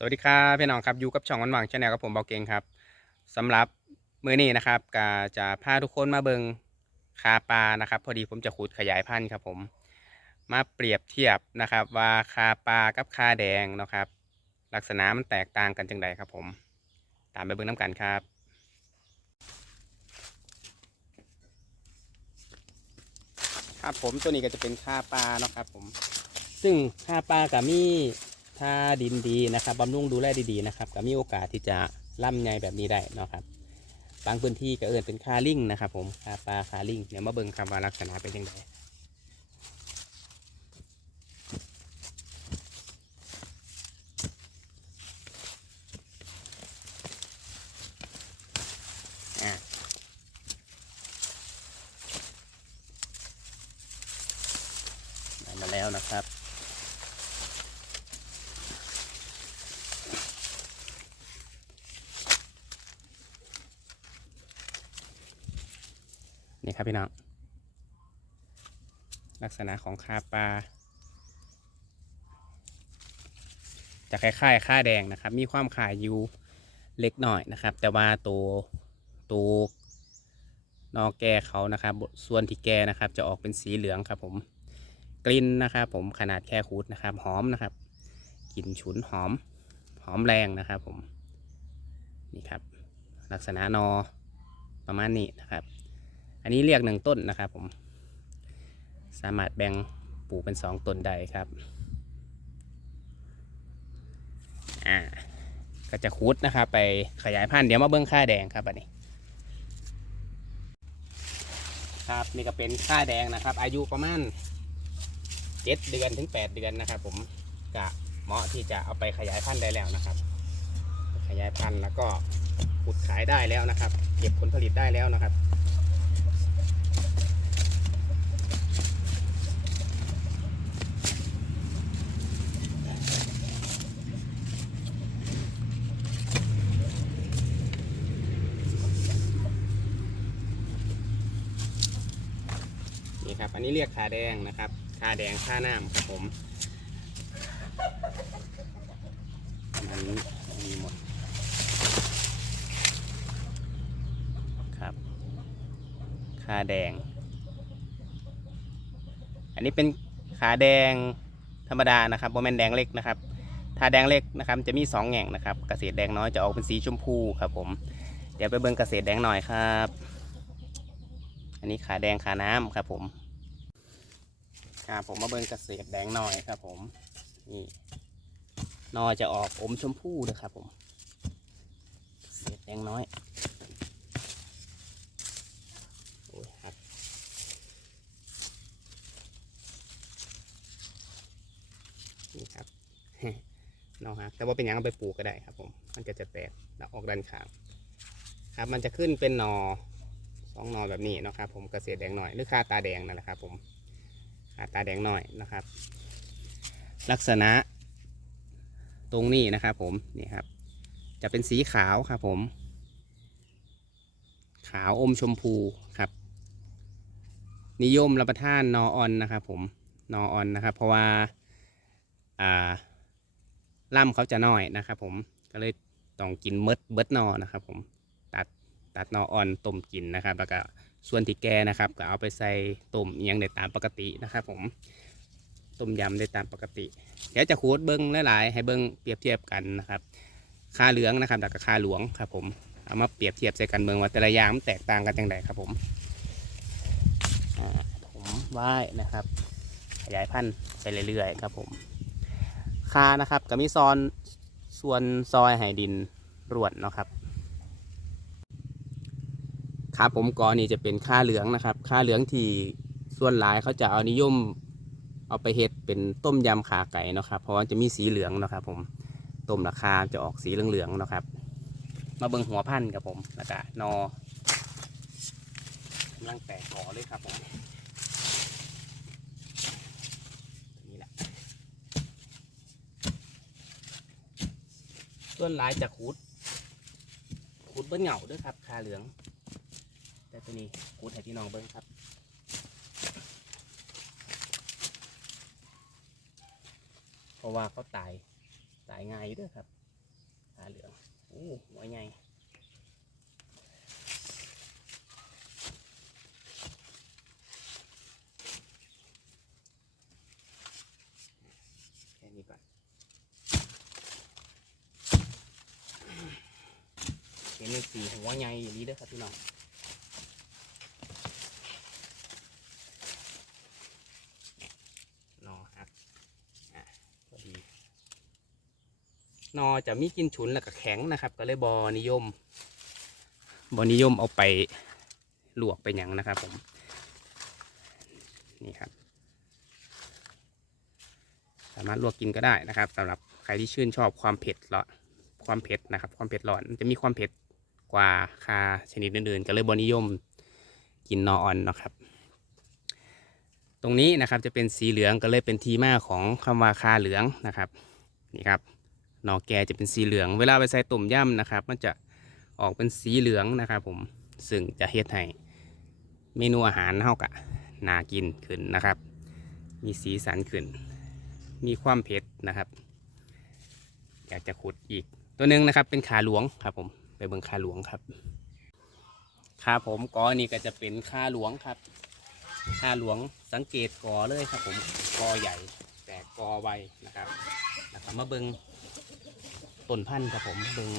สวัสดีครับพี่น้องครับอยู่กับช่องวันหวังชาแนลกับผมเบาเก่งครับสำหรับมือนี้นะครับก็จะพาทุกคนมาเบิงคาปลานะครับ พอดีผมจะขุดขยายพันธุ์ครับผมมาเปรียบเทียบนะครับ ว่าคาปลากับคาแดงนะครับ ลักษณะมันแตกต่างกันจังใดครับผม ตามไปเบิ่งน้ำกันครับครับผมตัวนี้ก็จะเป็นคาปลาเนาะครับผม ซึ่งคาปลากับมี ถ้าดินดีนะครับบำรุงดูแลดีๆนะครับก็มีโอกาสที่จะล่ำไงแบบนี้ได้นะครับบางพื้นที่ก็เอินเป็นคาลิงนะครับ ผมคาปลาคาลิงเดี๋ยวมาเบิ่งคำว่าลักษณะเป็นยังไงอะได้มาแล้วนะครับ นี่ ครับพี่น้อง ลักษณะของคาปลาจะคล้ายๆค่าแดงนะครับ มีความขายอยู่เล็กหน่อยนะครับ แต่ว่าตัวตัวนอแกเขานะครับ ส่วนที่แกนะครับ จะออกเป็นสีเหลืองครับ ผมกลิ่นนะครับ ผมขนาดแค่คูดนะครับ หอมนะครับกลิ่นฉุนหอมหอมแรงนะครับ ผมนี่ครับ ลักษณะนอประมาณนี้นะครับ อันนี้เรียกหนึ่งต้นนะครับผมสามารถแบ่งปลูกเป็นสองต้นได้ครับอ่าก็จะคุดนะครับ ไปขยายพันธุ์เดี๋ยวมาเบิ้งค่าแดงครับอันนี้ ครับนี่ก็เป็นค่าแดงนะครับ อายุประมาณเจ็ดเดือนถึงแปดเดือนนะครับ ผมกะเหมาะที่จะเอาไปขยายพันธุ์ได้แล้วนะครับ ขยายพันธุ์แล้วก็ขุดขายได้แล้วนะครับ เก็บผลผลิตได้แล้วนะครับ นี่ครับ อันนี้เรียกขาแดงนะครับขาแดงขาน้ำครับผมอันนี้มีหมดครับขาแดง อันนี้เป็นขาแดงธรรมดานะครับโมเมนแดงเล็กนะครับถ้าแดงเล็กนะครับจะมีสองแง่งนะครับ เกษตรแดงน้อยจะออกเป็นสีชมพูครับผม เดี๋ยวไปเบิ่งเกษตรแดงหน่อยครับ อันนี้ขาแดงขาน้ำครับผมครับผมมาเบิ่งเกษตรแดงหน่อยครับผมนี่นอจะออกอมชมพู่นะครับผมเกษแดงน้อยโอ้ยครับนี่ครับนอฮักแต่ว่าเป็นยังเอาไปปลูกก็ได้ครับผม มันก็จะแตกแล้วออกด้านข้างครับ มันจะขึ้นเป็นหนอ องนอแบบนี้นะครับผมกระเกษตรแดงหน่อยหรือค่าตาแดงนั่นแหละครับผมค่าตาแดงหน่อยนะครับ ลักษณะตรงนี้นะครับผมนี่ครับ จะเป็นสีขาวครับผม ขาวอมชมพูครับ นิยมรับประทานนอออนนะครับผมนอออนนะครับ เพราะว่าอ่าล่ำเขาจะน้อยนะครับผมก็เลยต้องกินเมดเบิดนอนะครับผม ตัดนออ่อนต้มกินนะครับ แล้วก็ส่วนที่แก่นะครับ ก็เอาไปใส่ต้มยังได้ตามปกตินะครับ ผมต้มยำได้ตามปกติ เดี๋ยวจะขูดเบิ้งหลายๆ ให้เบิ้งเปรียบเทียบกันนะครับค่าเหลืองนะครับแล้วก็ค่าหลวงครับผมเอามาเปรียบเทียบใส่กันเบิ้งว่าแต่ละอย่างมันแตกต่างกันอย่างไรครับผมผมไหว้นะครับ ขยายพันธุ์ไปเรื่อยๆครับผมค่านะครับก็มีซอนส่วนซอยไหดินรวดเนาะครับ ครับผมกอนี่จะเป็นค่าเหลืองนะครับ ค่าเหลืองที่ส่วนหลายเขาจะเอานิยมเอาไปเฮ็ดเป็นต้มยำขาไก่เนาะครับเพราะว่าจะมีสีเหลืองเนาะครับ ผมต้มราคาจะออกสีเหลืองๆเนาะครับ มาเบิ่งหัวพันธุ์ครับผมแล้วก็นอกำลังแตกกอเลยครับผมนี่แหละส่วนหลายจะขุดขุดเบิ้งเหงาด้วยครับคาเหลือง แต่ตัวนี้กูดให้พี่น้องเบิ้งครับเพราะว่าเขาตายตายง่ายอยู่ด้วยครับขาเหลืองโอ้หัวใหญ่แค่นี้ก่อนเห็นสีหัวใหญ่อย่างนี้เด้อครับพี่น้อง นอฮักอะพอดี นอจะมีกินฉุนแล้วก็แข็งนะครับ ก็เลยบอนิยม บอนิยมเอาไปลวกไปหยังนะครับ ผมนี่ครับ สามารถลวกกินก็ได้นะครับสำหรับใครที่ชื่นชอบความเผ็ดละความเผ็ดนะครับ ความเผ็ดร้อนจะมีความเผ็ดกว่าคาชนิดอื่นๆก็เลยบอนิยมกินนออ่อนนะครับ ตรงนี้นะครับจะเป็นสีเหลืองก็เลยเป็นทีมาของคำว่าคาเหลืองนะครับนี่ครับ หนอแกจะเป็นสีเหลือง เวลาไปใส่ต้มยำนะครับ มันจะออกเป็นสีเหลืองนะครับ ผมซึ่งจะเฮ็ดให้เมนูอาหารเท่ากับน่ากินขึ้นนะครับ มีสีสันขึ้น มีความเผ็ดนะครับ อยากจะขุดอีก ตัวหนึ่งนะครับ เป็นขาหลวงครับ ผมไปเบิ่งขาหลวงครับครับผมกอนี่ก็จะเป็นขาหลวงครับขาหลวงสังเกตกอเลยครับ ผมกอใหญ่แต่กอไวนะครับนะครับมาเบิ่ง ต้นพันธุ์ครับผมเบิง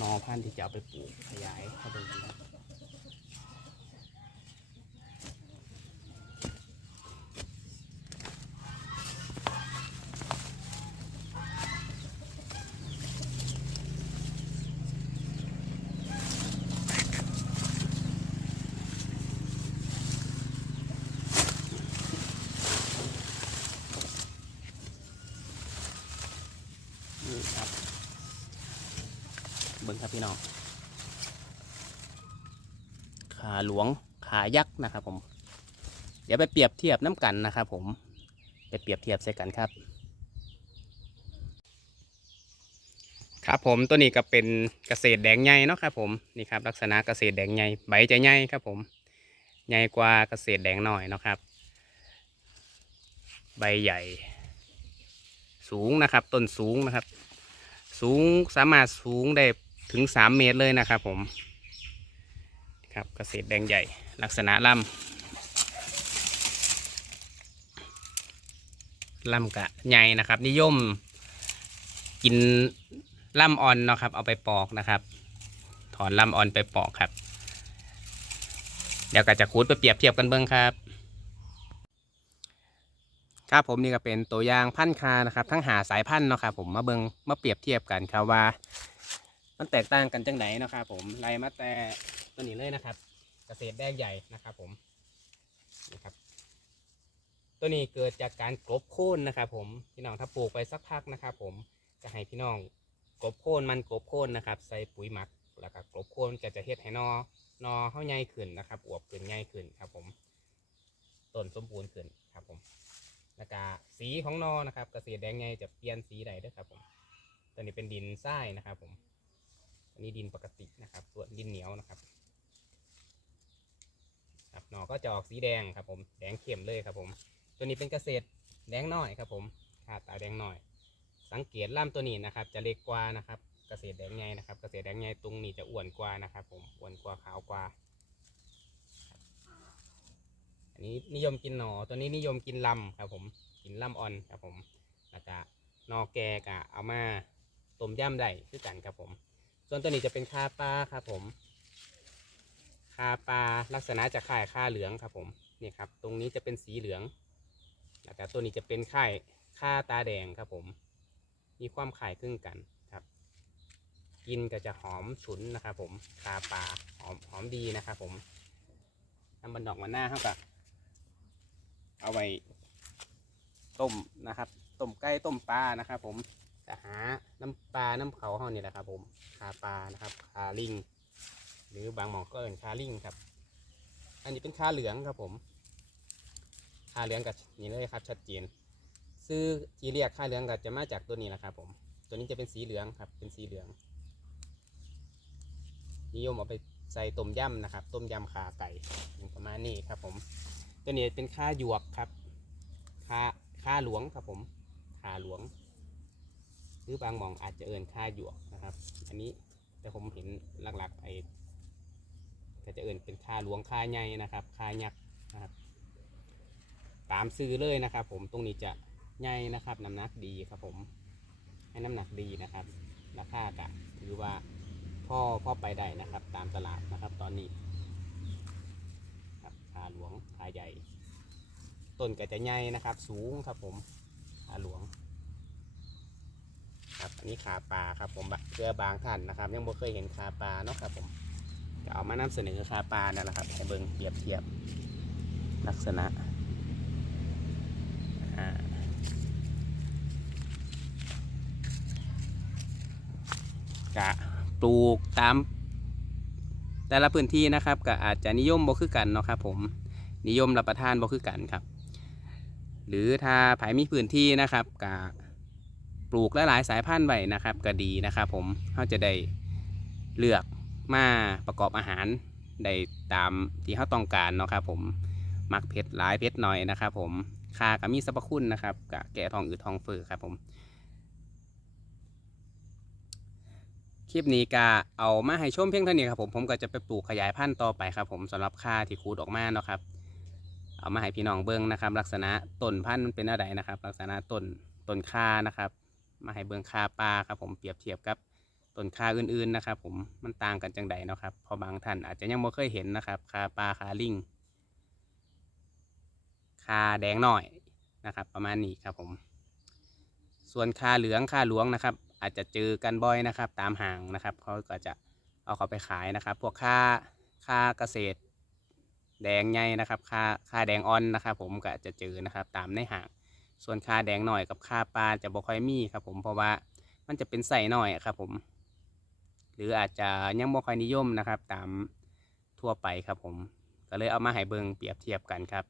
นอพันธุ์ที่จะเอาไปปลูกขยายมาเบิงกันนะ บิงครับพี่น้อง ขาหลวงขายักษ์นะครับผม เดี๋ยวไปเปรียบเทียบน้ำกันนะครับผม ไปเปรียบเทียบใส่กันครับ ครับผมตัวนี้ก็เป็นเกษตรแดงใหญ่เนาะครับผมนี่ครับลักษณะเกษตรแดงใหญ่ใบจะใหญ่ครับผมใหญ่กว่าเกษตรแดงหน่อยเนาะครับ ใบใหญ่ สูงนะครับต้นสูงนะครับ สูงสามารถสูงได้ ถึง3เมตรเลยนะครับผมครับเกษตรแดงใหญ่ลักษณะลำลำกะใหญ่นะครับ นิยมกินลำอ่อนเนาะครับ เอาไปปอกนะครับ ถอนลำอ่อนไปปอกครับ เดี๋ยวก็จะคูดไปเปรียบเทียบกันเบิ้งครับครับผมนี่ก็เป็นตัวอย่างพันธุ์คานะครับ ทั้งหาสายพันธุ์เนาะครับผมมาเบิงมาเปรียบเทียบกันครับว่า มันแตกต่างกันจังไหนนะครับผมไล่มาแต่ตัวนี้เลยนะครับ เกษตรแดงใหญ่นะครับผมนี่ครับ ตัวนี้เกิดจากการกลบโค่นนะครับ ผมพี่น้องถ้าปลูกไปสักพักนะครับ ผมจะให้พี่น้องกลบโค่นมันกลบโค่นนะครับ ใส่ปุ๋ยหมักแล้วก็กลบโค่นก็จะเฮ็ดให้นอนอเข้าใหญ่ขึ้นนะครับอวบขึ้นง่ายขึ้นครับ ผมต้นสมบูรณ์ขึ้นครับผมแล้วก็สีของนอนะครับเกษตรแดงไงจะเปลี่ยนสีใดด้วยครับผมตัวนี้เป็นดินทรายนะครับผม อันนี้ดินปกตินะครับ ส่วนดินเหนียวนะครับครับนอก็จะออกสีแดงครับ ผมแดงเข้มเลยครับผม ตัวนี้เป็นเกษตรแดงน้อยครับ ผมขาตาแดงน้อย สังเกตล่ามตัวนี้นะครับ จะเล็กกว่านะครับ เกษตรแดงไงนะครับ เกษตรแดงไงตรงนี้จะอ้วนกว่านะครับ ผมอ้วนกว่าขาวกว่าอันนี้นิยมกินหนอตัวนี้นิยมกินลำครับ ผมกินลำอ่อนครับ ผมแล้วก็นอแกกะเอามาต้มยำได้คือกันครับผม ส่วนตัวนี้จะเป็นคาปลาครับผม คาปลาลักษณะจะคล้ายคาเหลืองครับผมนี่ครับ ตรงนี้จะเป็นสีเหลืองแล้วก็ตัวนี้จะเป็นคล้ายคาตาแดงครับผม มีความคล้ายคลึงกันครับ กินก็จะหอมฉุนนะครับผมคาปลาหอมหอมดีนะครับผมนำบันดอกมันหน้าเท่ากับเอาไว้ต้มนะครับ ต้มไก่ต้มปลานะครับผม จะหาน้ำปลาน้ำเขาเฮานี่แหละครับผมคาปลานะครับคาลิง หรือบางหมองก็เอินคาลิงครับ อันนี้เป็นคาเหลืองครับผมคาเหลืองกับนี่เลยครับ ชัดเจน ซื้อที่เรียกคาเหลืองก็จะมาจากตัวนี้แหละครับ ผม ตัวนี้จะเป็นสีเหลืองครับ เป็นสีเหลืองนิยมเอาไปใส่ต้มยำนะครับ ต้มยำขาไก่ประมาณนี้ครับ ผม ตัวนี้เป็นค่าหยวกครับค่าค่าหลวงครับผมค่าหลวง หรือบางมองอาจจะเอินค่าหยวกนะครับ อันนี้แต่ผมเห็นหลักๆไอ้ก็จะเอินเป็นค่าหลวงค่าใหญ่นะครับค่ายักษ์นะครับ ตามซื้อเลยนะครับ ผมตรงนี้จะใหญ่นะครับน้ำหนักดีครับผมให้น้ำหนักดีนะครับราคากะถือว่าพ่อพ่อไปได้นะครับ ตามตลาดนะครับตอนนี้ครับขาหลวงขาใหญ่ ต้นก็จะใหญ่นะครับ สูงครับผมขาหลวง ครับ อันนี้ขาปลาครับผมเพื่อบางท่านนะครับ ยังบ่เคยเห็นขาปลาเนาะครับผมจะเอามานำเสนอขาปลานั่นแหละครับให้เบิ่งเปรียบเทียบลักษณะกะปลูกตาม แต่ละพื้นที่นะครับก็อาจจะนิยมบ่คือกันเนาะครับผมนิยมรับประทานบ่คือกันครับ หรือถ้าภายมีพื้นที่นะครับกะ ลูกหลายๆสายพันธุ์ไว้นะครับก็ดีนะครับ ผมเขาจะได้เลือกมาประกอบอาหารได้ตามที่เขาต้องการเนาะครับผมมักเผ็ดหลายเผ็ดหน่อยนะครับ ผมคาก็มีสรรพคุณนะครับกะแก่ทองอืดทองเฟ้อครับผมคลิปนี้ก็เอามาให้ชมเพียงเท่านี้ครับผมผมก็จะไปปลูกขยายพันธุ์ต่อไปครับ ผมสำหรับค่าที่ขูดออกมาเนาะครับ เอามาให้พี่น้องเบิ้งนะครับ ลักษณะต้นพันธุ์มันเป็นอะไรนะครับ ลักษณะต้นต้นค่านะครับ มาให้เบิ้งค่าปลาครับผมเปรียบเทียบกับต้นค่าอื่นๆนะครับ ผมมันต่างกันจังใดเนาะครับพอบางท่านอาจจะยังไม่เคยเห็นนะครับค่าปลาค่าลิงค่าแดงหน่อยนะครับ ประมาณนี้ครับผม ส่วนค่าเหลืองค่าหลวงนะครับ อาจจะเจอกันบ่อยนะครับ ตามห่างนะครับเขาก็จะเอาเขาไปขายนะครับ พวกค่าค่าเกษตร แดงใหญ่นะครับ ค่าค่าแดงอ่อนนะครับ ผมก็จะเจอนะครับ ตามในห่าง ส่วนคาแดงหน่อยกับคาปลาจะบ่ค่อยมีครับผมเพราะว่ามันจะเป็นใส่หน่อยครับผม หรืออาจจะยังบ่ค่อยนิยมนะครับ ตามทั่วไปครับผม ก็เลยเอามาให้เบิงเปรียบเทียบกันครับ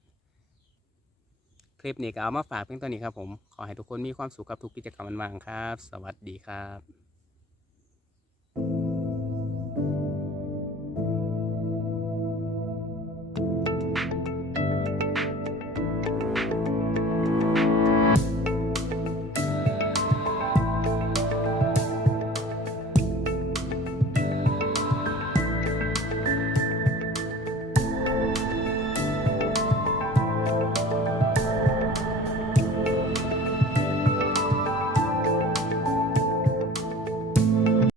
คลิปนี้ก็เอามาฝากเพียงเท่านี้ครับผม ขอให้ทุกคนมีความสุขกับทุกกิจกรรมวันว่างครับ สวัสดีครับ